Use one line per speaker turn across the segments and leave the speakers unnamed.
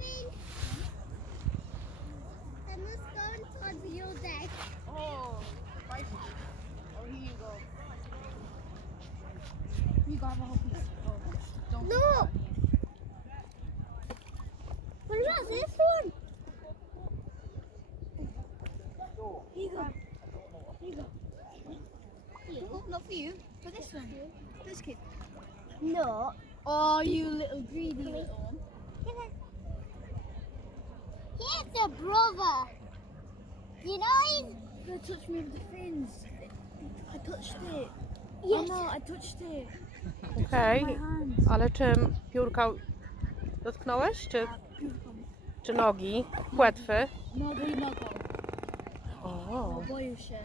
Emma's going towards your deck.
Oh, spicy. Oh, here you go. You got a whole piece. Oh, don't
No.
put that here.
What about this one?
Here you go. Here you go. Oh, not for you. For this one. This kid.
No.
Oh, you little greedy little one.
Here's your brother. You know he's...
You touched me with the fins. I touched it.
Yes.
Oh no, I touched it.
Okej,
My hands.
ale czym piórka dotknąłeś? Czy nogi? Płetwy?
Nogą i nogą.
O,
Boję się.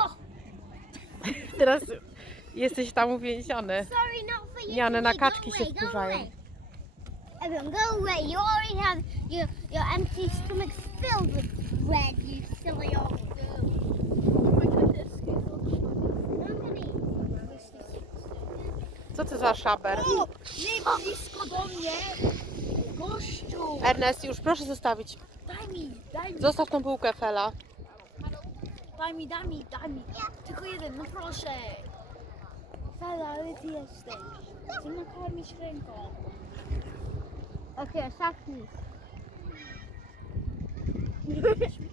teraz jesteś tam uwięziony.
Sorry, not for you.
Nie, one na
Go
kaczki się
away, go
wkurzają.
away. Everyone, go away. You already have your empty stomach filled with bread, you silly old girl. Nobody.
Co to za szaber?
Nie blisko do mnie! Gościu!
Ernest, już proszę zostawić.
Daj mi!
Zostaw tą bułkę, Fela.
Daj mi! Tylko jeden, no proszę! Fela, ale ty jesteś. Chcę nakarmić ręką.
Okay, szafki.